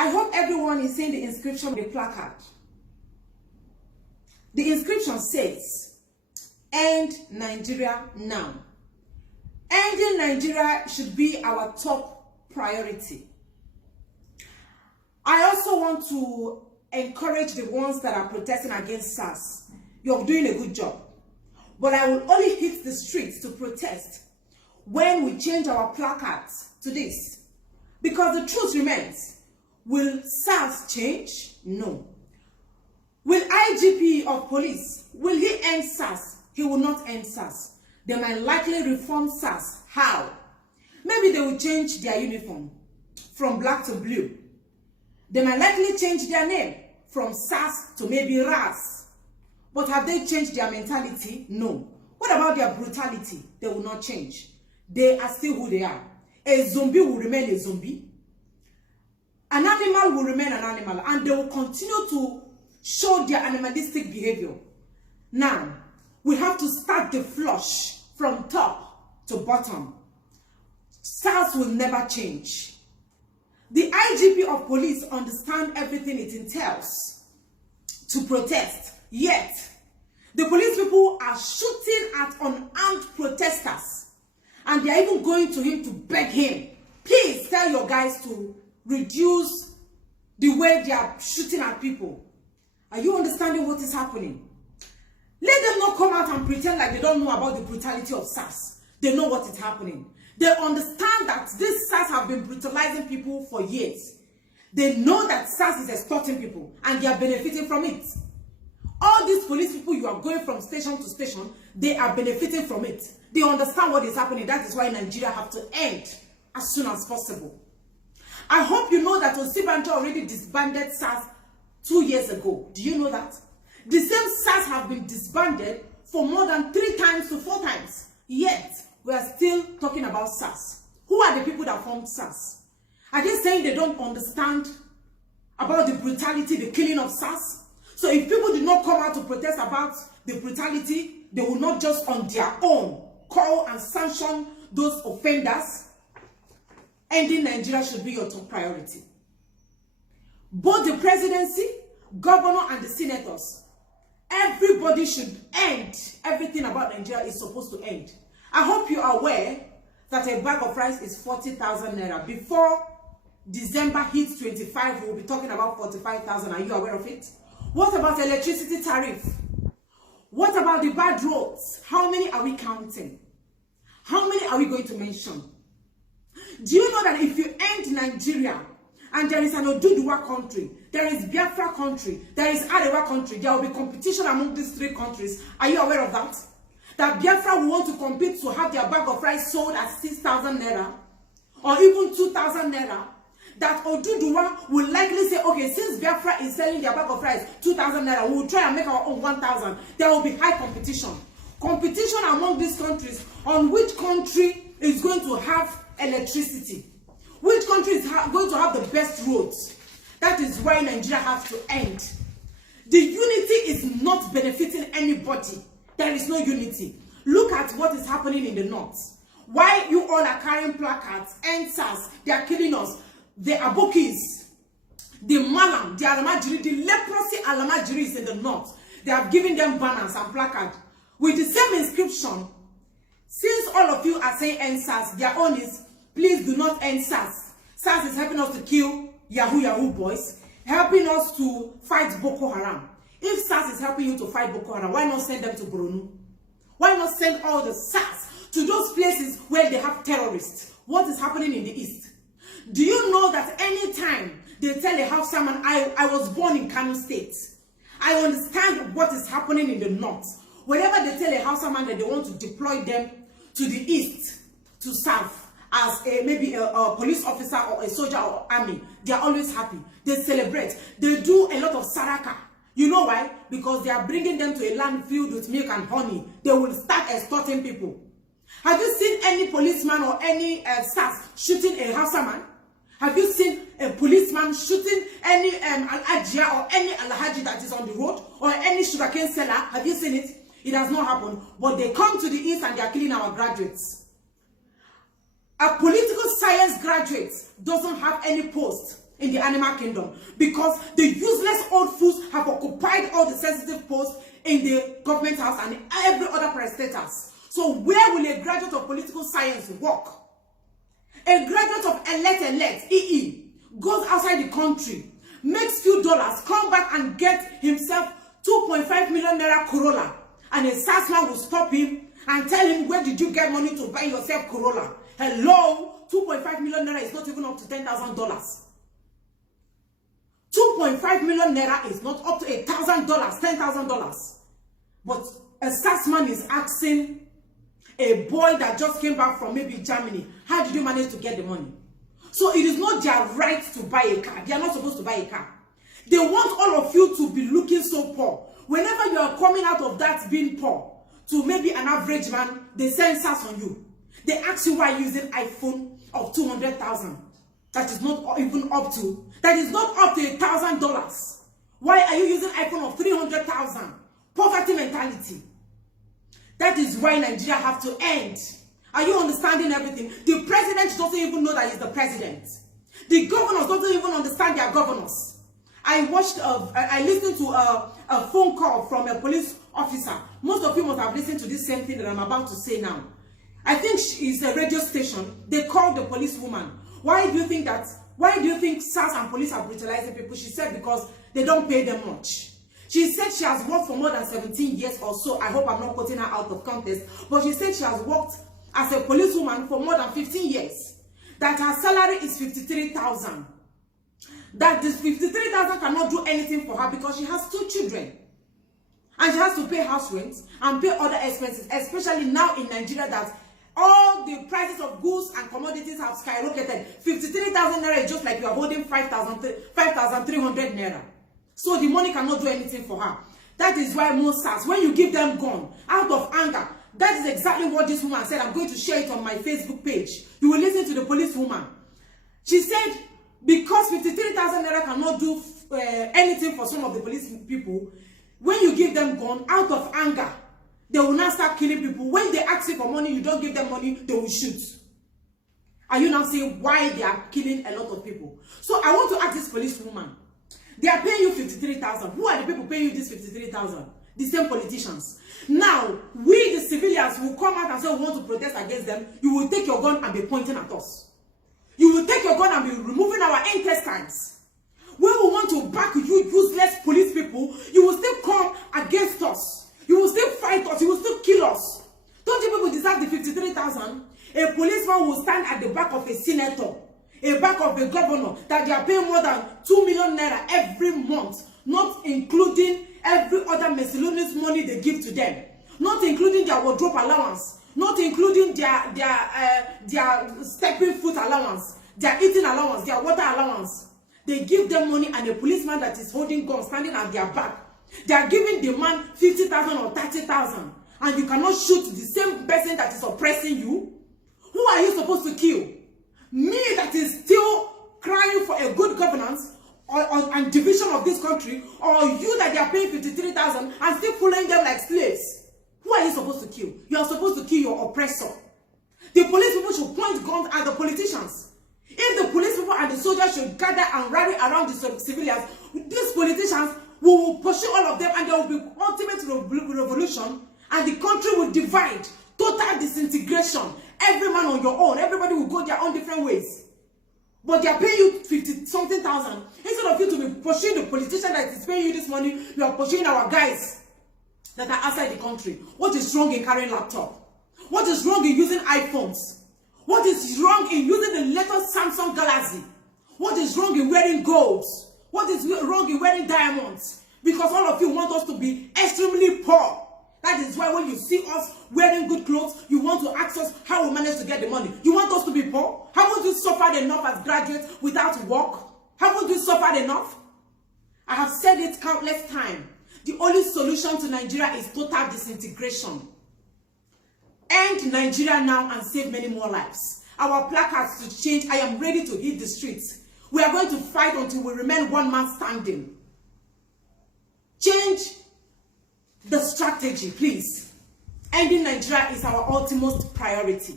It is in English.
I hope everyone is seeing the inscription on the placard. The inscription says, "End Nigeria now." Ending Nigeria should be our top priority. I also want to encourage the ones that are protesting against SARS. You're doing a good job. But I will only hit the streets to protest when we change our placards to this. Because the truth remains, will SARS change? No. Will IGP of police, will he end SARS? He will not end SARS. They might likely reform SARS. How? Maybe they will change their uniform from black to blue. They might likely change their name from SARS to maybe RAS. But have they changed their mentality? No. What about their brutality? They will not change. They are still who they are. A zombie will remain a zombie. An animal will remain an animal. And they will continue to show their animalistic behavior. Now, we have to start the flush from top to bottom. SARS will never change. The IGP of police understands everything it entails to protest. Yet, the police people are shooting at unarmed protesters. And they are even going to him to beg him, please tell your guys to reduce the way they are shooting at people. Are you understanding what is happening? Let them not come out and pretend like they don't know about the brutality of SARS. They know what is happening. They understand that this SARS have been brutalizing people for years. They know that SARS is extorting people and they are benefiting from it. All these police people you are going from station to station, they are benefiting from it. They understand what is happening. That is why Nigeria have to end as soon as possible. I hope you know that Osibanjo already disbanded SARS 2 years ago. Do you know that? The same SARS have been disbanded for more than 3 times to 4 times. Yet, we are still talking about SARS. Who are the people that formed SARS? Are they saying they don't understand about the brutality, the killing of SARS? So if people do not come out to protest about the brutality, they will not just on their own call and sanction those offenders. Ending Nigeria should be your top priority. Both the presidency, governor, and the senators, everybody should end everything about Nigeria is supposed to end. I hope you are aware that a bag of rice is 40,000 naira. Before December hits 25, we'll be talking about 45,000. Are you aware of it? What about electricity tariff? What about the bad roads? How many are we counting? How many are we going to mention? Do you know that if you end Nigeria and there is an ODUDUWA country, there is BIAFRA country, there is Arewa country, there will be competition among these 3 countries? Are you aware of that? That Biafra will want to compete to have their bag of rice sold at 6,000 naira or even 2,000 naira. That ODUDUWA will likely say, okay, since Biafra is selling their bag of rice 2,000 naira, we will try and make our own 1,000. There will be high competition. Competition among these countries on which country is going to have electricity. Which country is going to have the best roads. That is why Nigeria has to end. The unity is not benefiting anybody. There is no unity. Look at what is happening in the north. Why you all are carrying placards, end SARS, they are killing us. The Abokis, the Malam, the Alamajiri, the leprosy Alamajiris in the north, they have given them banners and placards with the same inscription. Since all of you are saying end SARS, their own is, please do not end SARS. SARS is helping us to kill Yahoo boys, helping us to fight Boko Haram. If SARS is helping you to fight Boko Haram, why not send them to Borno? Why not send all the SARS to those places where they have terrorists? What is happening in the east? Do you know that anytime they tell a Hausa man, I was born in Kanu state, I understand what is happening in the north. Whenever they tell a Hausa man that they want to deploy them to the east to serve as maybe a police officer or a soldier or army, they are always happy. They celebrate. They do a lot of saraka. You know why? Because they are bringing them to a land filled with milk and honey. They will start extorting people. Have you seen any policeman or any SARS shooting a Hausa man? Have you seen a policeman shooting any Al-Ajia or any Al-Haji that is on the road? Or any sugarcane seller? Have you seen it? It has not happened. But they come to the east and they are killing our graduates. A political science graduate doesn't have any post in the animal kingdom, because the useless old fools have occupied all the sensitive posts in the government house and every other parastatals. So where will a graduate of political science work? A graduate of elect EE goes outside the country, makes few dollars, come back and get himself 2.5 million naira Corolla, and a salesman will stop him and tell him, where did you get money to buy yourself Corolla? Hello, 2.5 million naira is not even up to $10,000. 2.5 million naira is not up to $1,000, $10,000. But a salesman is asking a boy that just came back from maybe Germany, how did you manage to get the money? So it is not their right to buy a car. They are not supposed to buy a car. They want all of you to be looking so poor. Whenever you are coming out of that being poor to maybe an average man, they send SARS on you. They ask you why you're using iPhone of 200,000. That is not even up to. That is not up to $1,000. Why are you using iPhone of 300,000? Poverty mentality. That is why Nigeria have to end. Are you understanding everything? The president doesn't even know that he's the president. The governors don't even understand their governors. I listened to a phone call from a police officer. Most of you must have listened to this same thing that I'm about to say now. I think it's a radio station. They called the policewoman. Why do you think SARS and police are brutalizing people? She said because they don't pay them much. She said she has worked for more than 17 years or so. I hope I'm not quoting her out of context. But she said she has worked as a policewoman for more than 15 years. That her salary is 53,000. That this 53,000 cannot do anything for her because she has 2 children. And she has to pay house rent and pay other expenses, especially now in Nigeria that all the prices of goods and commodities have skyrocketed. 53,000 naira is just like you are holding 5,300 naira. So the money cannot do anything for her. That is why most SARS, when you give them gun out of anger, that is exactly what this woman said. I'm going to share it on my Facebook page. You will listen to the policewoman. She said, because 53,000 naira cannot do anything for some of the police people, when you give them gun out of anger, they will now start killing people. When they ask you for money, you don't give them money, they will shoot. Are you now saying why they are killing a lot of people? So I want to ask this policewoman. They are paying you 53,000. Who are the people paying you this 53,000? The same politicians. Now, we the civilians will come out and say we want to protest against them. You will take your gun and be pointing at us. You will take your gun and be removing our intestines. When we want to back you useless police people, you will still come against us. You will still fight us. You will still kill us. Don't you people deserve the 53,000? A policeman will stand at the back of a senator, a back of a governor, that they are paying more than 2 million naira every month, not including every other miscellaneous money they give to them, not including their wardrobe allowance, not including their stepping foot allowance, their eating allowance, their water allowance. They give them money, and a policeman that is holding gun standing at their back, they are giving the man 50,000 or 30,000, and you cannot shoot the same person that is oppressing you. Who are you supposed to kill? Me that is still crying for a good governance and division of this country, or you that they are paying 53,000 and still following them like slaves? Who are you supposed to kill? You are supposed to kill your oppressor. The police people should point guns at the politicians. If the police people and the soldiers should gather and rally around the civilians, these politicians will pursue all of them, and there will be ultimate revolution, and the country will divide, total disintegration. Every man on your own, everybody will go their own different ways. But they are paying you 50-something thousand. Instead of you to be pursuing the politician that is paying you this money, you are pursuing our guys that are outside the country. What is wrong in carrying laptop? What is wrong in using iPhones? What is wrong in using the latest Samsung Galaxy? What is wrong in wearing golds? What is wrong in wearing diamonds? Because all of you want us to be extremely poor. That is why when you see us wearing good clothes, you want to ask us how we manage to get the money. You want us to be poor? Haven't we suffered enough as graduates without work? Haven't we suffered enough? I have said it countless times. The only solution to Nigeria is total disintegration. End Nigeria now and save many more lives. Our placards to change. I am ready to hit the streets. We are going to fight until we remain one man standing. Change the strategy, please. Ending Nigeria is our ultimate priority.